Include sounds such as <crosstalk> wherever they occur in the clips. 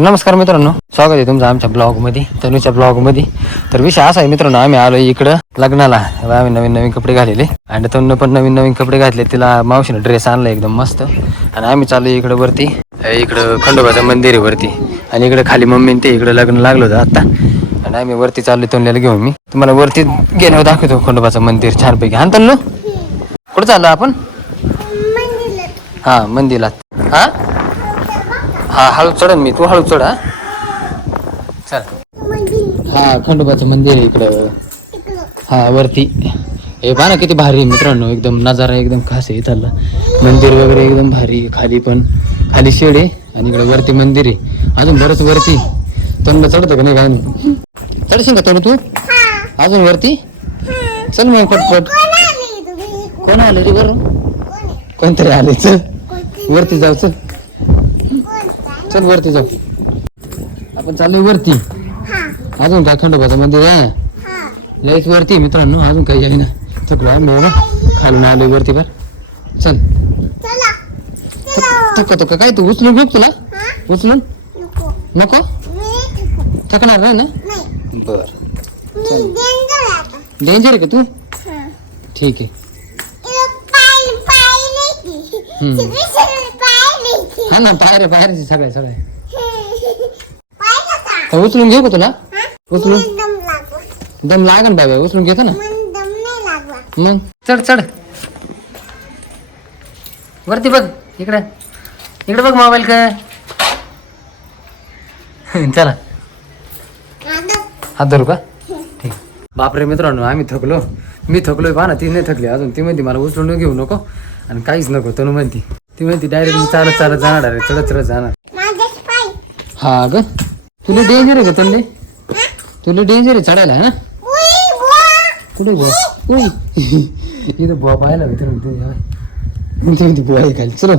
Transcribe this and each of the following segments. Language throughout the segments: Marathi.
तर नमस्कार मित्रांनो स्वागत आहे तुमचं आमच्या ब्लॉगमध्ये तनुच्या ब्लॉगमध्ये. तर विषय असा आहे मित्रांनो आम्ही आलो इकडं लग्नाला. आम्ही नवीन नवीन कपडे घालेले आणि तनुनं पण नवीन नवीन कपडे घातले. तिला मावशीनं ड्रेस आणला एकदम मस्त. आणि आम्ही चालू इकडं वरती इकडं खंडोबाचं मंदिर आहे वरती. आणि इकडं खाली मम्मी ते इकडं लग्न लागलं होतं आता आणि आम्ही वरती चाललो तोंडल्याला घेऊन मी. तुम्हाला वरती गेल्यावर दाखवतो खंडोबाचं मंदिर छानपैकी. हा तन्नू? कुठं चाललो आपण? हा मंदिरात. हा? हा हळू चढन मी तू हळू चढ हा. चल. हा खंडोबाचं मंदिर आहे इकडं. हा वरती. हे पहा ना किती भारी आहे मित्रांनो एकदम नजारा एकदम खास आहे इथला. मंदिर वगैरे एकदम भारी खाली पण. खाली शेड आहे आणि इकडे वरती मंदिर आहे. अजून बरंच वरती. तोंड चढतं का नाही काय नाही चढशील का तोंड तू? अजून वरती? चल मग पटपट कोण आलं रे बरं कोणतरी आले चल. वरती जाऊ चल. चल वरती जाऊ. आपण चाललोय वरती. अजून काय खंडोबाचं मंदिर आहे? लयच वरती मित्रांनो अजून काही आहे ना. थकलो आम्ही ना खालून आलोय वरती बर. चल. थक थक काय तू उचलून घेऊ तुला? उचलून? नको. थकणार नाही ना? बर. डेंजर आहे का तू? ठीक आहे. हम्म. <laughs> हा ना पायरे पायरे सगळ्या सगळ्या तर उचलून घेऊ का तुला? उचलून? दम लागन बाबा उचलून घेतो ना. मग चढ चढ. वरती बघ इकडे. इकडे बघ मोबाईल का. <laughs> चला. हात धरू का? <laughs> ठीक. बापरे मित्रांनो आम्ही थकलो. मी थकलोय पहा ना ती नाही थकली. अजून ती म्हणते मला उचलून घेऊ नको. आणि काहीच नको तनु म्हणती. ती म्हणती डायरेक्ट मी चालत चालत जाणार डायरेक्ट चढत चढत जाणार. हा ग. तुला डेंजर आहे का तल्ले? तुला डेंजर आहे चढायला हा? कुठे बुवा? उई. इथं बुवा पाहायला मित्रांनो ते ते म्हणते बुवा आहे खाली चलो.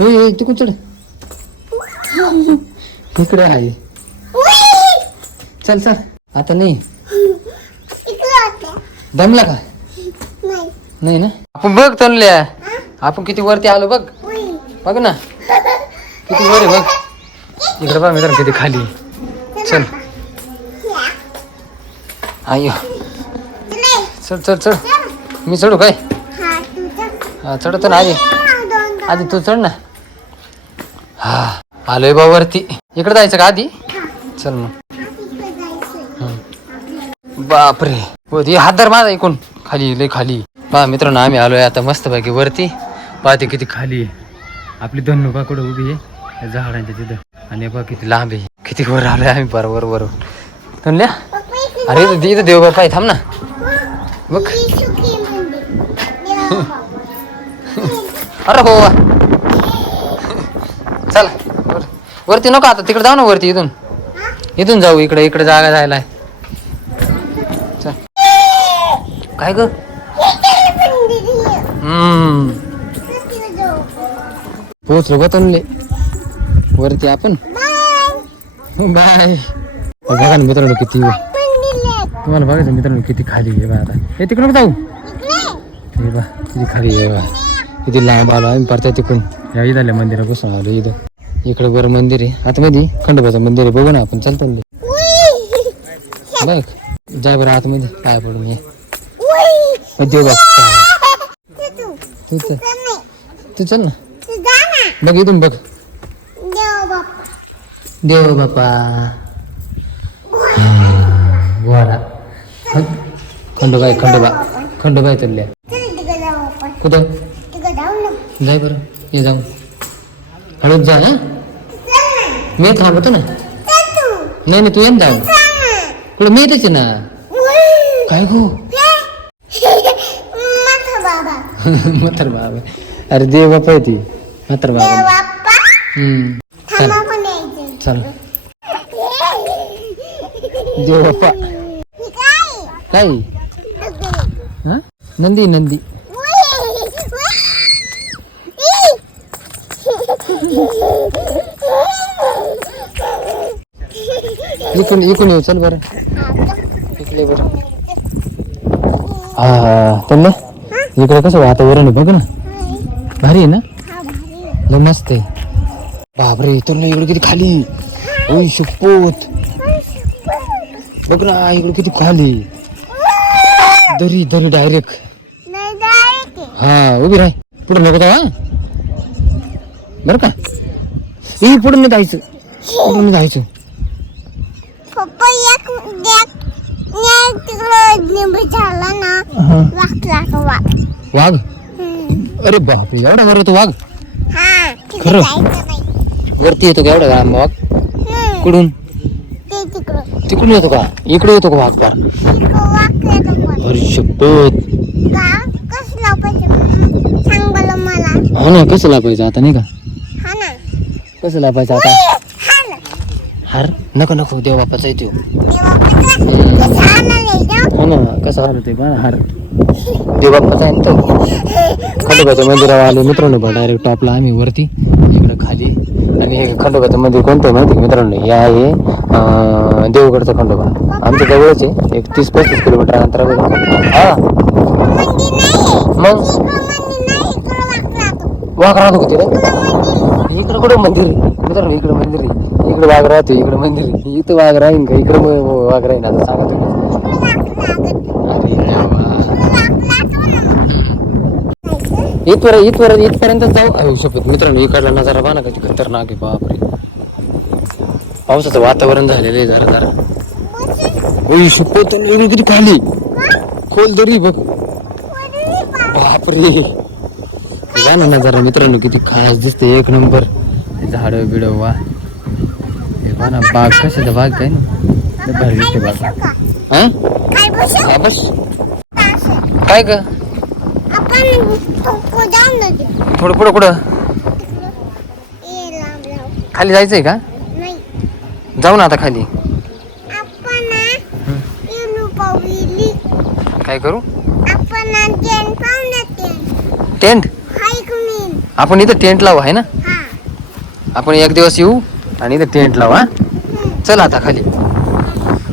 होय तिकडून चढ. इकडे आहे. चल चल. आता नाही. दमला का? नाही ना? आपण बघ तनल्या. आपण किती वरती आलो बघ. बघ ना. किती वर आहे बघ. इकडे बघ मित्रांनो किती खाली. आहे. चल. आयो. चल चल चढ मी चढू काय? हा चढतो ना आधी आधी तू चढ ना. हा आलोय बा वरती. इकडे जायचं का आधी? चल मग. बापरे. हो ते हात धर माझा ऐकून खाली लय खाली. पहा मित्रांनो आम्ही आलो आहे आता मस्त पैकी वरती. पाहते किती खाली आहे. आपली धन्नू पा कुठं उभी आहे? त्या झाडांच्या तिथं. आणि बघ किती लांब आहे. किती वर आलोय आम्ही बरोबर बरोबर धनल्या अरे इथं देव बाप्पा आहे थांब ना. बघ. अरे हो. चला वरती नको आता तिकडे जाऊ ना वरती इथून. इथून जाऊ इकडे इकडे जागा जायला आहे. चल. काय ग? पोचलो का तनले? वरती आपण? बाय. बघा ना मित्रांनो किती तुम्हाला बघायचं मित्रांनो किती खाली आहे बा आता. हे तिकडे जाऊ? हे बा किती खाली आहे बा किती लांब आलो आम्ही परत तिकडून. या इथल्या मंदिरात बसून आलो इथं. इकडे वर मंदिर आहे. आतमध्ये खंडोबाचं मंदिर आहे. बघू ना आपण. चालतो बघ. जाय बरं आतमध्ये. पाय पडून ये. देव बाप्पा तू चल तू चल ना. बघ इथून बघ. देव बाप्पा. गोवाला खंडोबा. आहे, खंडोबा खंडोबा आहे तुल्या कुठं? जाय बरं. ये जाऊ हळूच जा हा? मी थांबतो ना. नाही नाही तू येत जाऊ कुठं? मी येतेच ना. काय गो? <laughs> म्हातार बाबा. अरे देव बाप्पा आहे ती. म्हातार बाबा. हम्म. चल. चल. देव बाप्पा. काय? हा? नंदी नंदी. इकडून इकडून येऊ. चल बरं. इकडे बरं. हा त्यांना इकडे कसं वातावरण आहे बघ ना. भारी आहे ना? लय मस्त आहे. बापरे तर ना इकडे किती खाली. ओय शपथ बघ ना इकडे किती खाली. दरी दरी डायरेक्ट. हा उभी राह. पुढे नको जाऊ, हा. बरं का? ए पुढे नाही जायचं. पुढे नाही जायचं पप्पा एक एक एक तिकडं लिंबू झाला ना हा. वाकला वाक. वाघ? हम्म. अरे बापरे एवढा वर येतो वाघ? हा खरं? जायचं नाही. वरती येतो का एवढा लांब वाघ? हम्म. कुठून? ते तिकडं. तिकडून येतो का? इकडे येतो का वाघ पार तिकडं वाकलं तर मला. अरे शपथ. का कसं लावायचं सांग बरं मला. हा ना कसं लापायचं आता नाही का? हा ना. कसं लापायचं आता? हार? नको नको देव बापाचा येतो. हो ना कसं हार ते बा हार. देव बाप्पाचा आहे ना तो. खंडोबाच्या मंदिरावर आले मित्रांनो बा डायरेक्ट टॉपला आम्ही वरती इकडं खाली. आणि हे खंडोबाचं मंदिर कोणतं माहिती मित्रांनो? हे आहे देवगडचं खंडोबा. आमच्या जवळच आहे एक तीस पस्तीस किलोमीटर अंतरावर हा. मग? इकडं मंदिर नाही इकडं कुठं मंदिर? मित्रांनो इकडं मंदिर आहे. इकडं वाघ राहतो इकडं मंदिर इथं वाघ राहीन का? इकडं वाघ राहीन आता सांगा तुम्ही अरे इथवर इथवर इथपर्यंत जाऊ. अहो शपथ मित्रांनो इकडला नजारा बाना ना खतरनाक आहे बापरे. पावसाचं वातावरण झालेलं आहे जरा जरा. ओय शपथ किती खाली. खोल दरी बघ. बापरे. जा ना नजारा मित्रांनो किती खास दिसते एक नंबर. झाड बिड वा हे ना बाग कशाचा बाग काय ना? बाग. हा? बसू. काय ग? देऊ पुढं लांब खाली जायचंय का? नाही. जाऊ ना आता खाली. काय करू? टेंट आपण इथं टेंट लावू आहे ना? हा. आपण एक दिवस येऊ आणि इथं टेंट लावा चल आता खाली.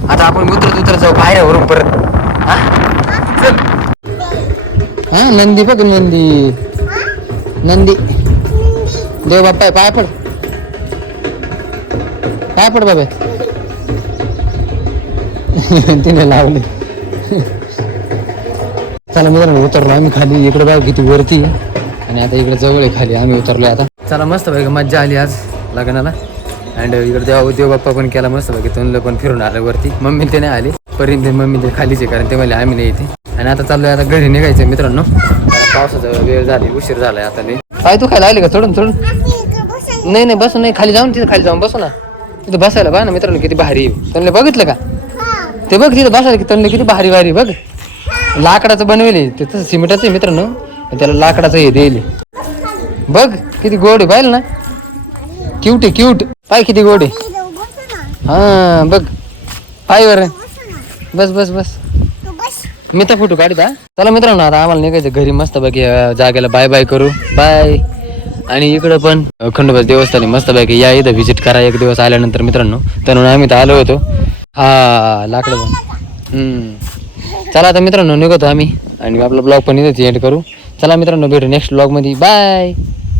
आता आपण उतरत उतरत जाऊ बाहेरवरून परत. हा? चल. हा नंदी बघ नंदी. नंदी. देव बाप्पा पाय पड. पाय पड बाबा. तिने लावले. चला मित्रांनो उतरलो आम्ही खाली. इकडे बघा किती वरती आणि आता इकडे जवळ आहे खाली. आम्ही उतरलोय आता. चला मस्त पैकी मज्जा आली आज लग्नाला. अँड uh, इकडे तेव्हा उद्योग बाप्पा पण केला मस्त बाकी तोंडलं पण फिरून आलं वरती. मम्मी ते नाही आले. परीन ते मम्मी ते खालीच आहे कारण ते मला आम्ही नाही येते आणि आता चाललोय आता घरी निघायचं मित्रांनो. पावसाचा वेळ झाली उशीर झालाय आता नाही काय तू खायला आली का? चढून चढून. नाही नाही बसू नाही. खाली जाऊन तिथे खाली जाऊन बसू ना. तिथे बसायला बघा ना मित्रांनो किती भारी आहे. त्यांनी बघितलं का? ते बघ तिथे बसायला की त्यांनी किती भारी भारी बघ. लाकडाचं बनवेल ते तसं सिमेंटाचं आहे मित्रांनो. आणि त्याला लाकडाचं हे देईल. बघ किती गोड आहे. पाहिलं ना? क्यूट आहे क्यूट पाय किती गोड? हा बघ. पाय वर बसू बस बस मी तर फोटो काढता चला मित्रांनो आता आम्हाला निघायचं घरी. मस्त बाकी जागेला बाय बाय करू. बाय आणि इकडं पण खंडोबा देवस्थानी मस्त पैकी या इथं व्हिजिट करा एक दिवस आल्यानंतर मित्रांनो. तर आम्ही तर आलो होतो. हा लाकडं पण. चला आता मित्रांनो निघतो आम्ही. आणि आपला ब्लॉग पण इथेच एंड करू. चला मित्रांनो भेटू नेक्स्ट ब्लॉगमध्ये. बाय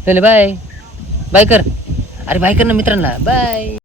चले बाय बाय कर. अरे बाय कर ना मित्रांना. बाय